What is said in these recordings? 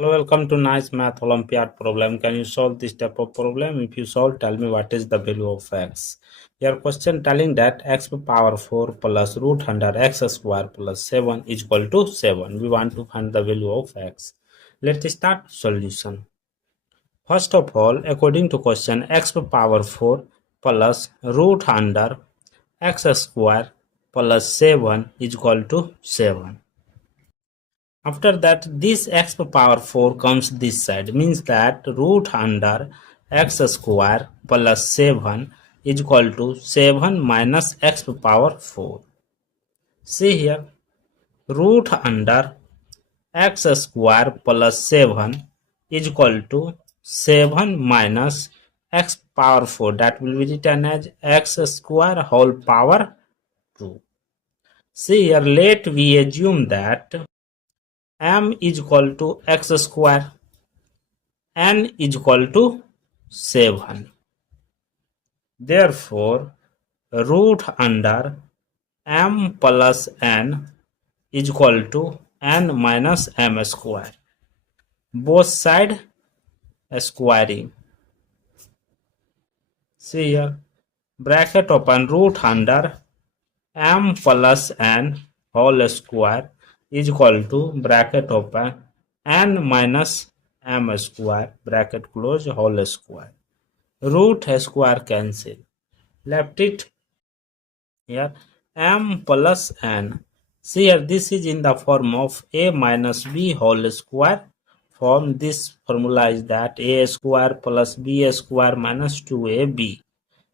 Hello, welcome to Nice Math Olympiad Problem. Can you solve this type of problem? If you solve, tell me what is the value of x. Your question telling that x power 4 plus root under x square plus 7 is equal to 7. We want to find the value of x. Let's start solution. First of all, according to question, x power 4 plus root under x square plus 7 is equal to 7. After that, this x power 4 comes this side, means that root under x square plus 7 is equal to 7 minus x power 4. See here, root under x square plus 7 is equal to 7 minus x power 4. That will be written as x square whole power 2. See here, let we assume that m is equal to x square, n is equal to 7. Therefore, root under m plus n is equal to n minus m square. Both side squaring. See here, bracket open, root under m plus n whole square is equal to bracket open n minus m square bracket close whole square. Root square cancel. Left it here m plus n. See here, this is in the form of a minus b whole square form. This formula is that a square plus b square minus 2ab.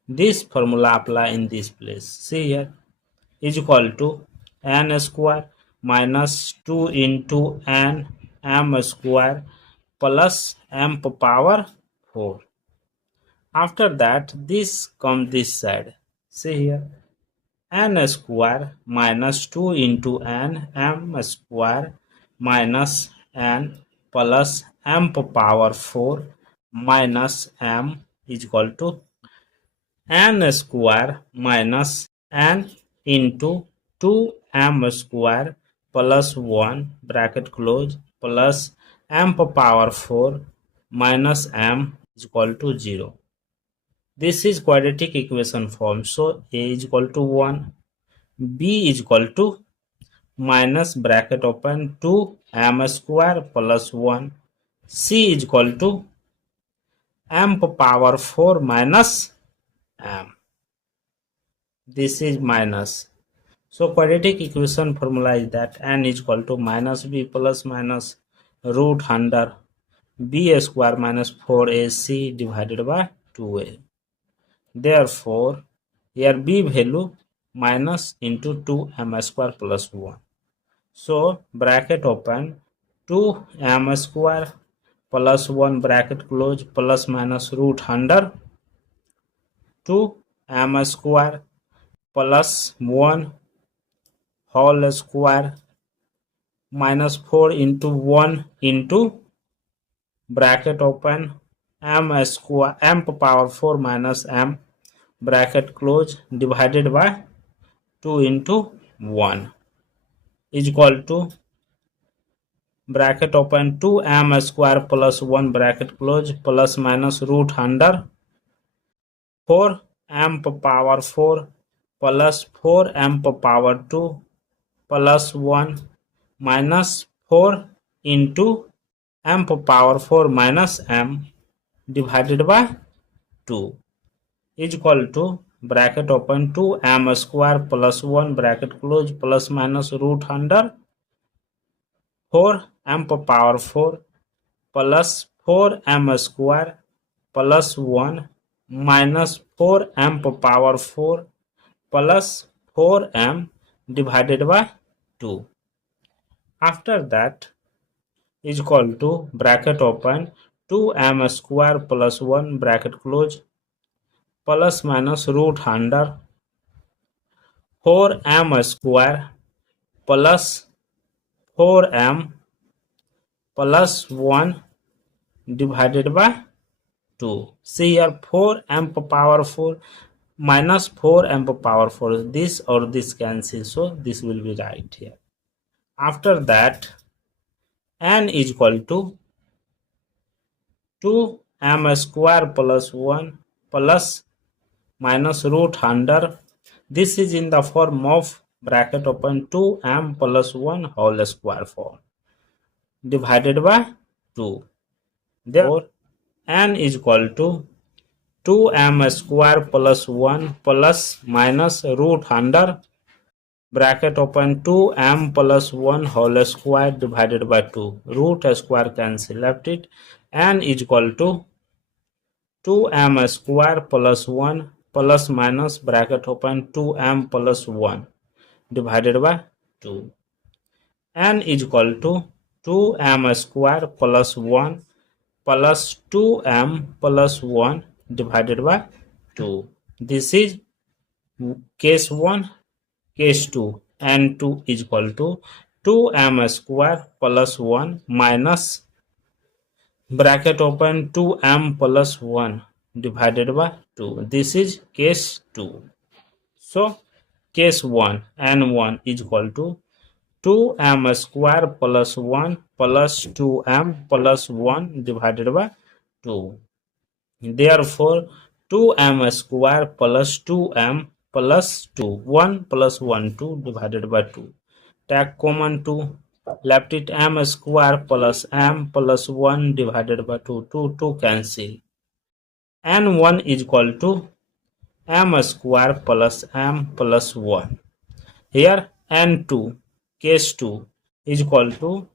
This formula apply in this place. See here, is equal to n square minus 2 into n m square plus m power 4. After that, this comes this side. See here, n square minus 2 into n m square minus n plus m power 4 minus m is equal to n square minus n into 2m square plus 1 bracket close plus m power 4 minus m is equal to 0. This is quadratic equation form. So a is equal to 1, b is equal to minus bracket open 2m square plus 1, c is equal to m power 4 minus m. This is minus. So quadratic equation formula is that n is equal to minus b plus minus root under b square minus 4ac divided by 2a. Therefore, here b value minus into 2m square plus 1. So bracket open 2m square plus 1 bracket close plus minus root under 2m square plus 1 whole square minus 4 into 1 into bracket open m square m power 4 minus m bracket close divided by 2 into 1 is equal to bracket open 2m square plus 1 bracket close plus minus root under 4m power 4 plus 4m power 2 plus 1 minus 4 into m power 4 minus m divided by 2 is equal to bracket open 2m square plus 1 bracket close plus minus root under 4m power 4 plus 4m square plus 1 minus 4m power 4 plus 4m divided by 2. After that is equal to bracket open 2m square plus 1 bracket close plus minus root under 4m square plus 4m plus 1 divided by 2. See here, 4m power 4 minus 4m power 4. This or this cancel, so this will be right here. After that, n is equal to 2m square plus 1 plus minus root under. This is in the form of bracket open 2m plus 1 whole square form divided by 2. Therefore, n is equal to 2m square plus 1 plus minus root under bracket open 2m plus 1 whole square divided by 2. Root square cancel, left it. N is equal to 2m square plus 1 plus minus bracket open 2m plus 1 divided by 2. N is equal to 2m square plus 1 plus 2m plus 1 divided by 2. This is case 1. Case 2, n2 is equal to 2m square plus 1 minus bracket open 2m plus 1 divided by 2. This is case 2. So, case 1, n1 is equal to 2m square plus 1 plus 2m plus 1 divided by 2. Therefore, 2m square plus 2m plus 2, 1 plus 1, 2 divided by 2. Take common 2, left it m square plus m plus 1 divided by 2, 2 cancel. n1 is equal to m square plus m plus 1. Here n2, case 2 is equal to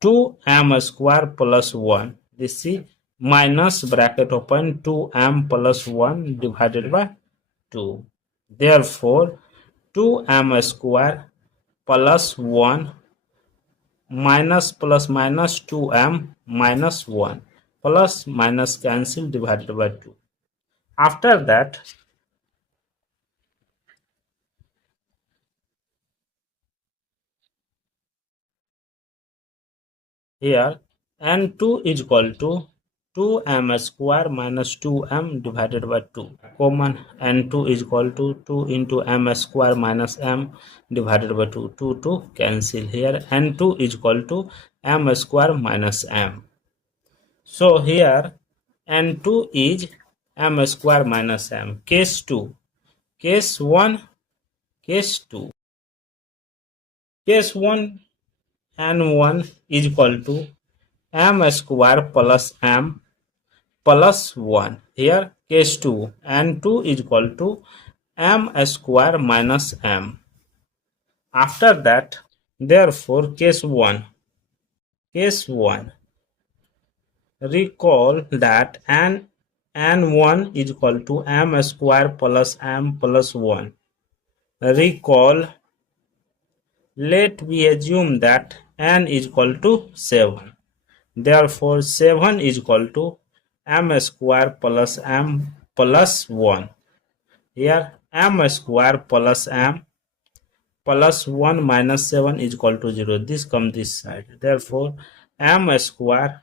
2m square plus 1. This is minus bracket open 2m plus 1 divided by 2. Therefore, 2m square plus 1 minus plus minus 2m minus 1 plus minus cancel divided by 2. After that, here n2 is equal to 2m square minus 2m divided by 2. Common n2 is equal to 2 into m square minus m divided by 2. 2 cancel. Here n2 is equal to m square minus m. So here n2 is m square minus m. Case 2. Case 1, case 2. Case 1, n1 is equal to m square plus m plus 1. Here case 2, n2 is equal to m square minus m. After that, therefore case 1, recall that n1 is equal to m square plus m plus 1. Recall, let we assume that n is equal to 7. Therefore, 7 is equal to m square plus m plus 1. Here, m square plus m plus 1 minus 7 is equal to 0. This comes this side. Therefore, m square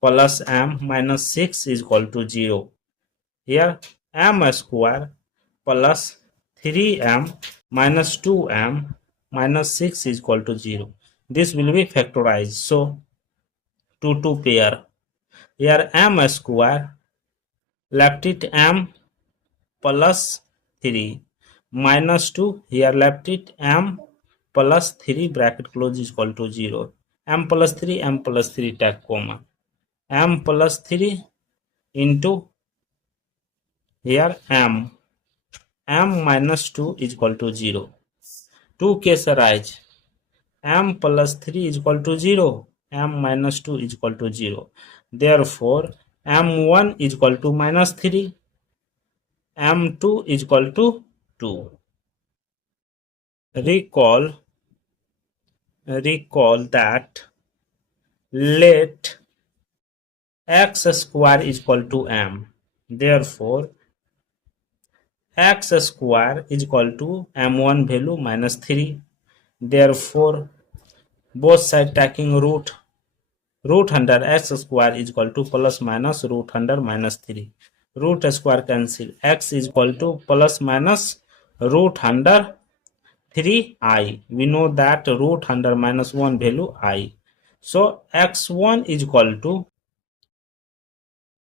plus m minus 6 is equal to 0. Here, m square plus 3m minus 2m minus 6 is equal to 0. This will be factorized. So, 2 pair. Here m square, left it m plus 3 minus 2. Here left it m plus 3 bracket close is equal to 0. M plus 3 take common. M plus 3 into here m minus 2 is equal to 0. 2 case arise. M plus 3 is equal to 0. M minus 2 is equal to 0. Therefore, m1 is equal to minus 3. m2 is equal to 2. Recall that let x square is equal to m. Therefore, x square is equal to m1 value minus 3. Therefore, both sides taking root under x square is equal to plus minus root under minus 3. Root square cancel. X is equal to plus minus root under 3i. We know that root under minus 1 value I. So, x1 is equal to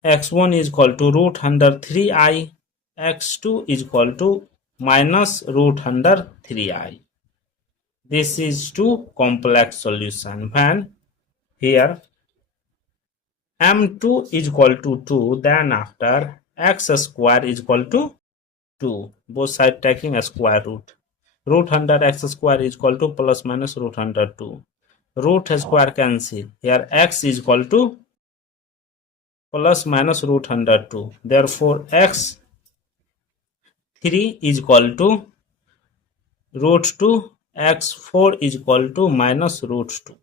x1 is equal to root under 3i, x2 is equal to minus root under 3i. This is two complex solution. When here m2 is equal to 2, then after x square is equal to 2, both side taking a square root. Root under x square is equal to plus minus root under 2. Root square cancel. Here x is equal to plus minus root under 2. Therefore x3 is equal to root 2, x4 is equal to minus root 2.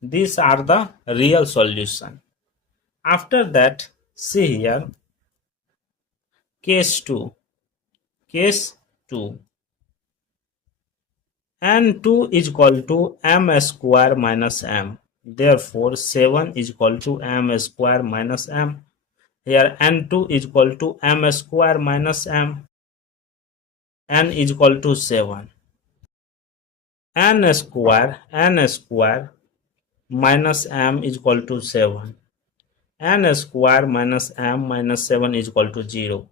These are the real solution. After that, see here case 2. Case 2. n2 is equal to m square minus m. Therefore 7 is equal to m square minus m. Here n2 is equal to m square minus m. N is equal to 7. n square minus m is equal to 7. n square minus m minus 7 is equal to 0.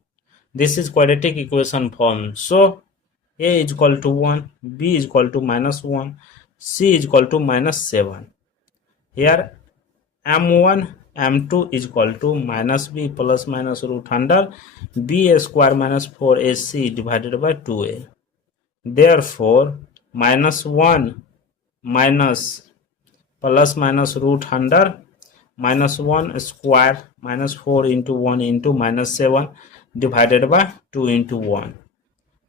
This is quadratic equation form. So a is equal to 1, b is equal to minus 1, c is equal to minus 7. Here m1 m2 is equal to minus b plus minus root under b square minus 4ac divided by 2a. Therefore minus 1 minus plus minus root under minus 1 square minus 4 into 1 into minus 7 divided by 2 into 1.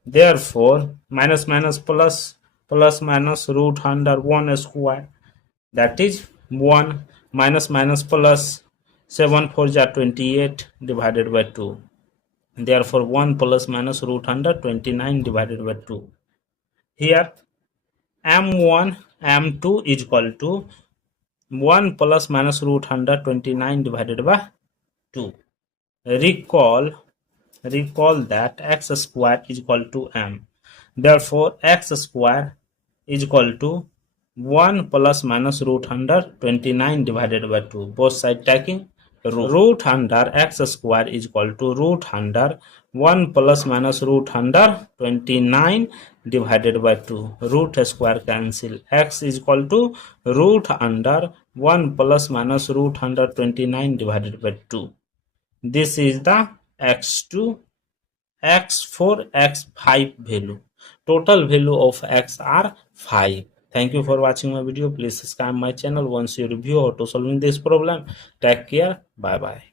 Therefore minus minus plus minus root under 1 square, that is 1, minus minus plus 7 4 ja 28 divided by 2. Therefore 1 plus minus root under 29 divided by 2. Here m1 m2 is equal to 1 plus minus root under 29 divided by 2. Recall that x square is equal to m. Therefore x square is equal to 1 plus minus root under 29 divided by 2. Both side taking root under x square is equal to root under 1 plus minus root under 29 divided by 2. Root square cancel. X is equal to root under 1 plus minus root under 29 divided by 2. This is the x2, x4, x5 value. Total value of x are 5. Thank you for watching my video. Please subscribe my channel. Once you review how to solving this problem, take care. Bye bye.